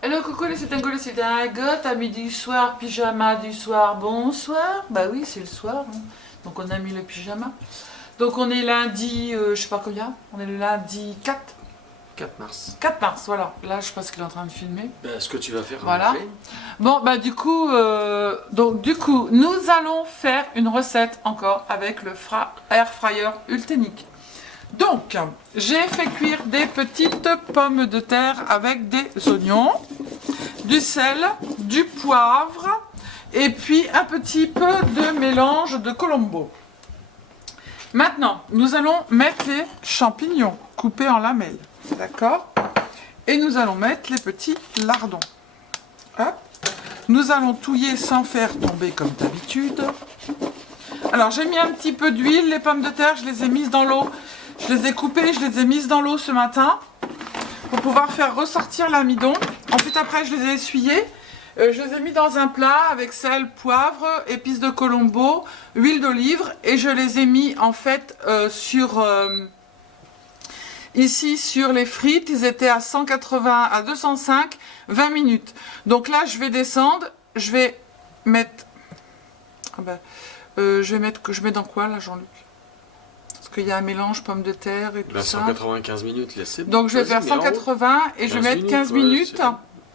Hello coucou les citangos, c'est un goth à midi du soir, pyjama du soir, bonsoir. Bah oui, c'est le soir, hein. Donc on a mis le pyjama. Donc on est lundi, je sais pas combien, on est le lundi 4 mars. 4 mars, voilà. Là je pense qu'il est en train de filmer. Ben, ce que tu vas faire. Voilà. Bon bah du coup, nous allons faire une recette encore avec le air fryer Ultenic. Donc, j'ai fait cuire des petites pommes de terre avec des oignons, du sel, du poivre et puis un petit peu de mélange de colombo. Maintenant, nous allons mettre les champignons coupés en lamelles, d'accord? Et nous allons mettre les petits lardons. Hop. Nous allons touiller sans faire tomber comme d'habitude. Alors, j'ai mis un petit peu d'huile, les pommes de terre, je les ai mises dans l'eau. Je les ai coupées, je les ai mises dans l'eau ce matin pour pouvoir faire ressortir l'amidon. Ensuite, après, je les ai essuyées. Je les ai mis dans un plat avec sel, poivre, épices de colombo, huile d'olive. Et je les ai mis en fait ici sur les frites. Ils étaient à 180, à 205, 20 minutes. Donc là, je vais descendre. Je vais mettre... je mets dans quoi là, Jean-Luc? Parce qu'il y a un mélange pommes de terre et tout Ben, ça. 195 minutes, laissez. Donc je vais faire 180 et je vais mettre 15 minutes.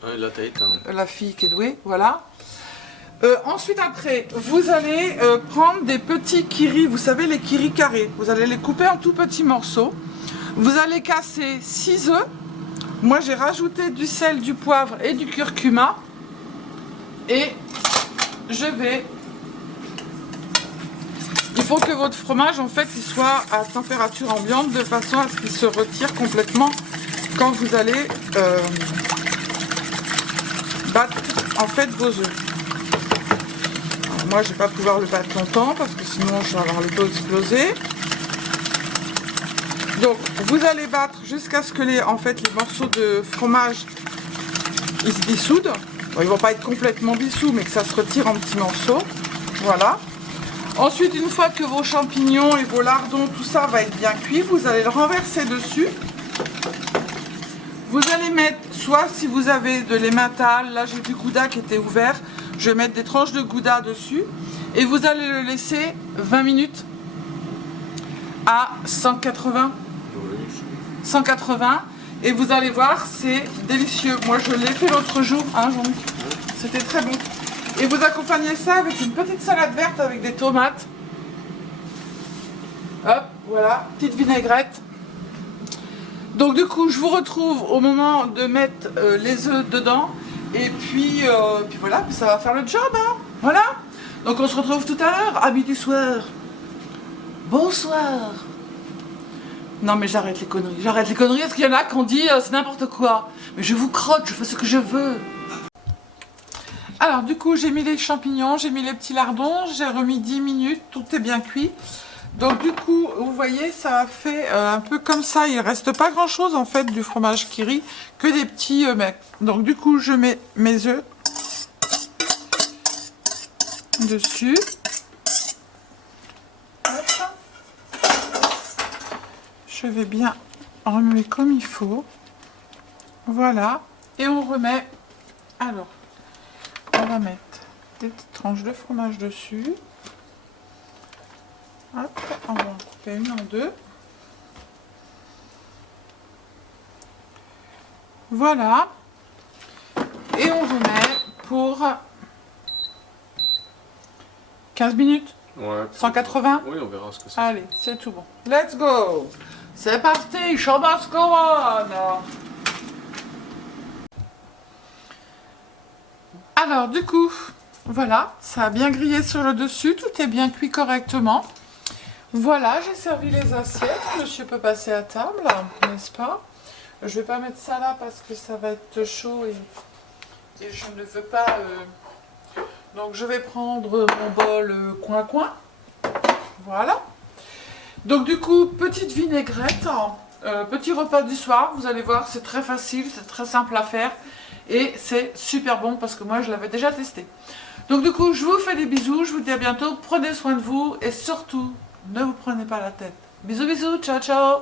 Ouais, là, t'as éteint. La fille qui est douée, voilà. Ensuite, après, vous allez prendre des petits kiris, vous savez, les kiris carrés. Vous allez les couper en tout petits morceaux. Vous allez casser 6 œufs. Moi, j'ai rajouté du sel, du poivre et du curcuma. Et je vais... Il faut que votre fromage, en fait, il soit à température ambiante de façon à ce qu'il se retire complètement quand vous allez battre, en fait, vos œufs. Alors, moi, je ne vais pas pouvoir le battre longtemps parce que sinon, je vais avoir le dos explosé. Donc, vous allez battre jusqu'à ce que les morceaux de fromage ils se dissoudent. Bon, ils ne vont pas être complètement dissous, mais que ça se retire en petits morceaux. Voilà. Ensuite, une fois que vos champignons et vos lardons, tout ça va être bien cuit, vous allez le renverser dessus. Vous allez mettre, soit si vous avez de l'emmental, là j'ai du gouda qui était ouvert, je vais mettre des tranches de gouda dessus. Et vous allez le laisser 20 minutes à 180. 180. Et vous allez voir, c'est délicieux. Moi je l'ai fait l'autre jour, hein Jean-Luc. C'était très bon. Et vous accompagnez ça avec une petite salade verte avec des tomates. Hop, voilà, petite vinaigrette. Donc du coup, je vous retrouve au moment de mettre les œufs dedans. Et puis voilà, ça va faire le job, hein. Voilà. Donc on se retrouve tout à l'heure, à midi soir. Bonsoir. Non mais j'arrête les conneries, parce qu'il y en a qui ont dit c'est n'importe quoi. Mais je vous crotte, je fais ce que je veux. Alors du coup j'ai mis les champignons, j'ai mis les petits lardons, j'ai remis 10 minutes, tout est bien cuit. Donc du coup vous voyez ça a fait un peu comme ça, il ne reste pas grand chose en fait du fromage kiri, que des petits mecs. Donc du coup je mets mes œufs dessus. Hop. Je vais bien remuer comme il faut. Voilà, et on remet, alors on va mettre des petites tranches de fromage dessus. Hop, on va en couper une en deux. Voilà. Et on remet pour 15 minutes. Ouais. 180. Oui, on verra ce que c'est. Allez, c'est tout bon. Let's go. C'est parti, show must go on. Alors du coup, voilà, ça a bien grillé sur le dessus, tout est bien cuit correctement. Voilà, j'ai servi les assiettes, monsieur peut passer à table, n'est-ce pas? Je vais pas mettre ça là parce que ça va être chaud et je ne veux pas... Donc je vais prendre mon bol coin-coin, voilà. Donc du coup, petite vinaigrette, petit repas du soir, vous allez voir, c'est très facile, c'est très simple à faire. Et c'est super bon parce que moi je l'avais déjà testé. Donc du coup je vous fais des bisous, je vous dis à bientôt, prenez soin de vous et surtout ne vous prenez pas la tête. Bisous bisous, ciao ciao.